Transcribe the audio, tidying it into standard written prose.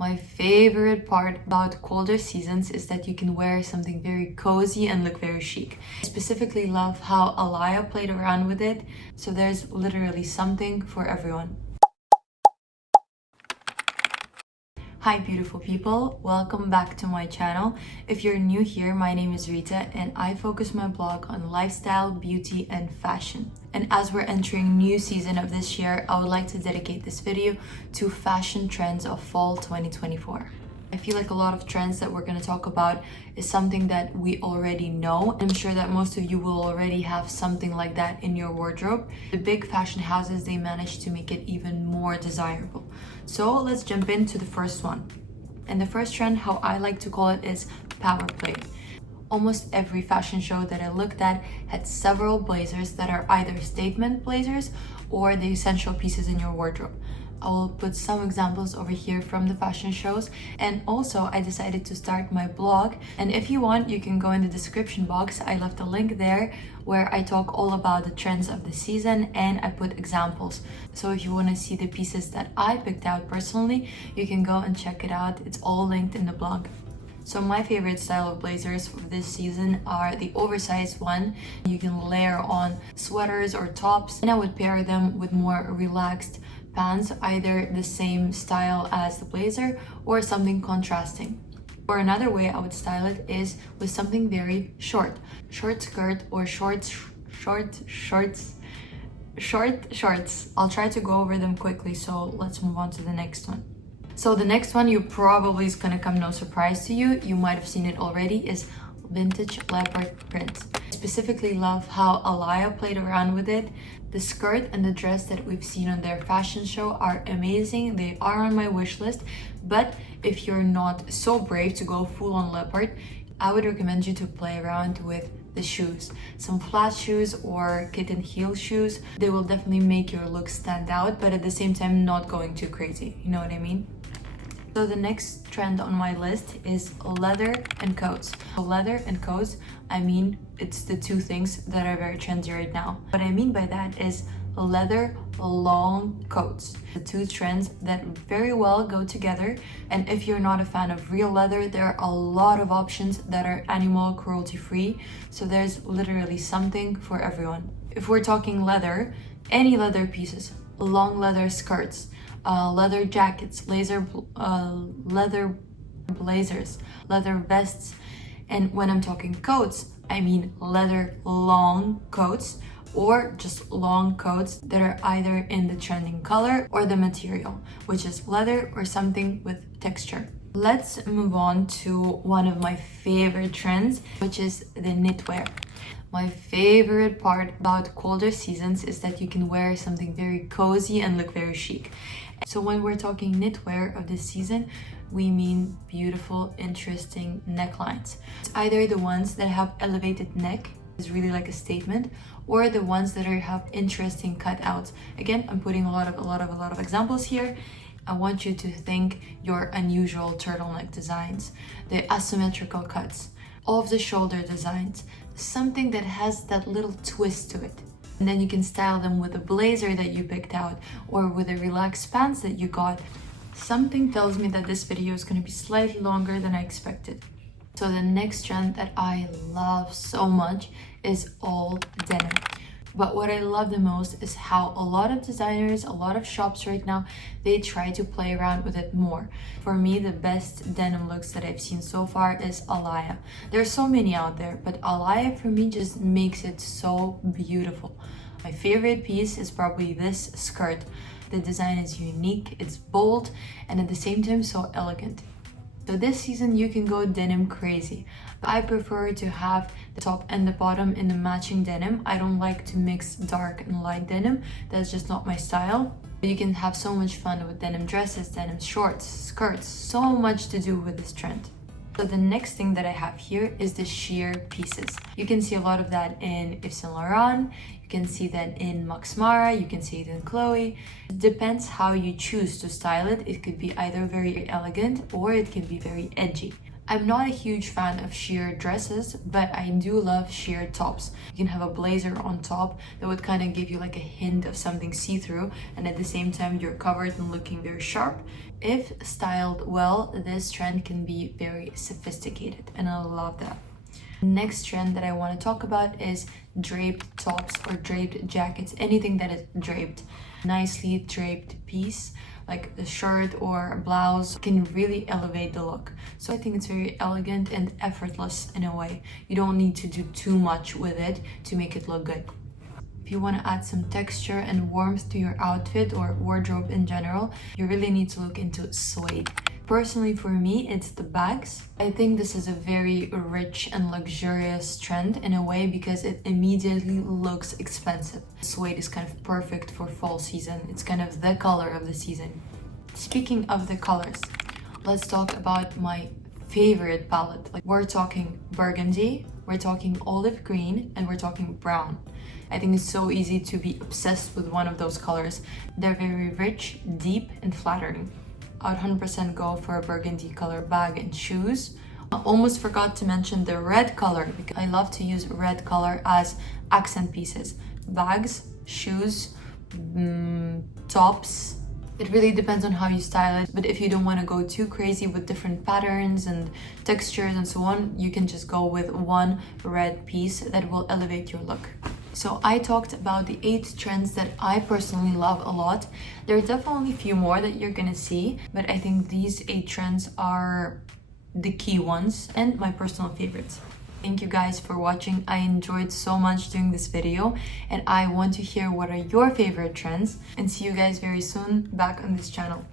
My favorite part about colder seasons is that you can wear something very cozy and look very chic. I specifically love how Alaya played around with it, so there's literally something for everyone. Hi beautiful people, welcome back to my channel. If you're new here, my name is Rita and I focus my blog on lifestyle, beauty and fashion. And as we're entering new season of this year, I would like to dedicate this video to fashion trends of fall 2024. I feel like a lot of trends that we're going to talk about is something that we already know. I'm sure that most of you will already have something like that in your wardrobe. The big fashion houses, they managed to make it even more desirable. So let's jump into the first one. And the first trend, how I like to call it, is power play. Almost every fashion show that I looked at had several blazers that are either statement blazers or the essential pieces in your wardrobe. I will put some examples over here from the fashion shows, and also I decided to start my blog, and if you want you can go in the description box. I left a link there where I talk all about the trends of the season and I put examples. So if you want to see the pieces that I picked out personally, you can go and check it out. It's all linked in the blog. So my favorite style of blazers for this season are the oversized one. You can layer on sweaters or tops, and I would pair them with more relaxed pants, either the same style as the blazer or something contrasting. Or another way I would style it is with something very short skirt or shorts. I'll try to go over them quickly, so let's move on to the next one. So the next one, you probably is gonna come no surprise to you. You might have seen it already, is vintage leopard print. I specifically love how Alaya played around with it. The skirt and the dress that we've seen on their fashion show are amazing. They are on my wish list, but if you're not so brave to go full on leopard, I would recommend you to play around with the shoes. Some flat shoes or kitten heel shoes. They will definitely make your look stand out, but at the same time not going too crazy. You know what I mean? So the next trend on my list is leather and coats. Leather and coats, I mean, it's the two things that are very trendy right now. What I mean by that is leather long coats. The two trends that very well go together. And if you're not a fan of real leather, there are a lot of options that are animal cruelty free. So there's literally something for everyone. If we're talking leather, any leather pieces, long leather skirts, leather jackets, leather blazers, leather vests, and when I'm talking coats, I mean leather long coats or just long coats that are either in the trending color or the material, which is leather or something with texture. Let's move on to one of my favorite trends, which is the knitwear. My favorite part about colder seasons is that you can wear something very cozy and look very chic. So when we're talking knitwear of this season, we mean beautiful, interesting necklines. It's either the ones that have elevated neck, is really like a statement, or the ones that have interesting cutouts. Again, I'm putting a lot of examples here. I want you to think your unusual turtleneck designs, the asymmetrical cuts, all of the shoulder designs, something that has that little twist to it. And then you can style them with a blazer that you picked out or with a relaxed pants that you got. Something tells me that this video is going to be slightly longer than I expected. So the next trend that I love so much is all denim. But what I love the most is how a lot of designers, a lot of shops right now, they try to play around with it more. For me, the best denim looks that I've seen so far is Alaya. There's so many out there, but Alaya for me just makes it so beautiful. My favorite piece is probably this skirt. The design is unique, it's bold, and at the same time so elegant. So this season you can go denim crazy. I prefer to have the top and the bottom in the matching denim. I don't like to mix dark and light denim. That's just not my style. You can have so much fun with denim dresses, denim shorts, skirts, so much to do with this trend. So the next thing that I have here is the sheer pieces. You can see a lot of that in Yves Saint Laurent, you can see that in Max Mara, you can see it in Chloe. It depends how you choose to style it. It could be either very elegant or it can be very edgy. I'm not a huge fan of sheer dresses, but I do love sheer tops. You can have a blazer on top that would kind of give you like a hint of something see-through, and at the same time you're covered and looking very sharp. If styled well, this trend can be very sophisticated, and I love that. Next trend that I want to talk about is draped tops or draped jackets, anything that is draped. Nicely draped piece like a shirt or a blouse can really elevate the look. So I think it's very elegant and effortless in a way. You don't need to do too much with it to make it look good. If you want to add some texture and warmth to your outfit or wardrobe in general, you really need to look into suede. Personally, for me, it's the bags. I think this is a very rich and luxurious trend in a way because it immediately looks expensive. Suede is kind of perfect for fall season. It's kind of the color of the season. Speaking of the colors, let's talk about my favorite palette. Like, we're talking burgundy, we're talking olive green, and we're talking brown. I think it's so easy to be obsessed with one of those colors. They're very rich, deep, and flattering. I would 100% go for a burgundy color bag and shoes. I almost forgot to mention the red color because I love to use red color as accent pieces. Bags, shoes, tops. It really depends on how you style it, but if you don't want to go too crazy with different patterns and textures and so on, you can just go with one red piece that will elevate your look. So I talked about the 8 trends that I personally love a lot. There are definitely a few more that you're gonna see, but I think these 8 trends are the key ones and my personal favorites. Thank you guys for watching. I enjoyed so much doing this video and I want to hear what are your favorite trends, and see you guys very soon back on this channel.